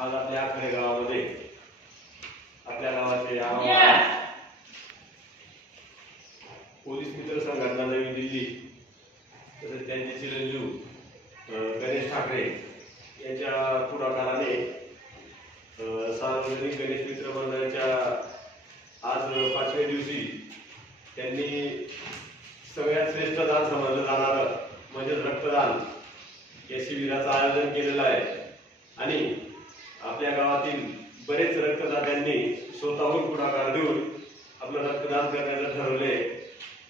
आज आपल्या आखरे गावामध्ये आपल्या गावाचे पोलीस मित्र संघटना नवी दिल्ली तसेच त्यांचे चिरंजीव गणेश ठाकरे यांच्या पुढाकाराने सार्वजनिक गणेश मित्र मंडळाच्या आज 5व्या दिवशी त्यांनी सगळ्यात श्रेष्ठ दान समजलं जाणारं म्हणजे रक्तदान या शिबिराचं आयोजन केलेलं आहे आणि आपल्या गावातील बरेच रक्तदात्यांनी स्वतःहून पुढाकार देऊन आपलं रक्तदान करण्याचं ठरवले।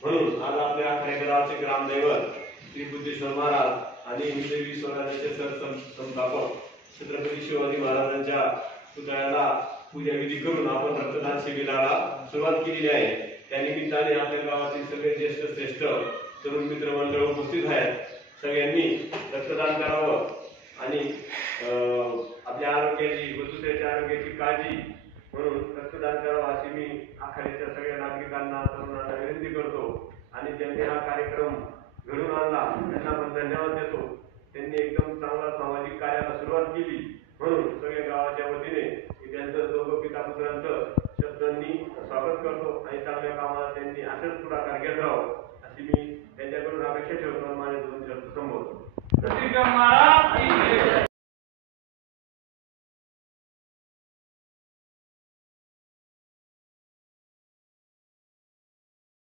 म्हणून आज आपल्या आखरे गावाचे ग्रामदैवत श्री बुद्धेश्वर महाराज आणि हिंदवी स्वराज्याचे सरसंस्थापक छत्रपती शिवाजी महाराजांच्या पुतळ्याला पूजाविधी करून आपण रक्तदान शिबिराला सुरुवात केलेली आहे। त्यानिमित्ताने आपल्या गावातील सगळे ज्येष्ठ श्रेष्ठ तरुण मित्र मंडळ उपस्थित आहेत। सगळ्यांनी रक्तदान करावं आणि आपल्या आरोग्याची व दुसऱ्याच्या आरोग्याची काळजी म्हणून रक्तदान करावं अशी मी आखाड्याच्या सगळ्या नागरिकांना तरुणांना विनंती करतो आणि त्यांनी हा कार्यक्रम घडून आणला त्यांना पण धन्यवाद देतो। त्यांनी एकदम चांगला सामाजिक कार्याला सुरुवात केली म्हणून सगळ्या गावाच्या वतीने त्यांचं दोघं पिता पुत्रांचं शब्दांनी स्वागत करतो आणि चांगल्या कामाला त्यांनी असेच पुढाकार घेत राहावं अशी मी त्यांच्याकडून अपेक्षा ठेवतो। माझे दोन शब्द संबोधतो।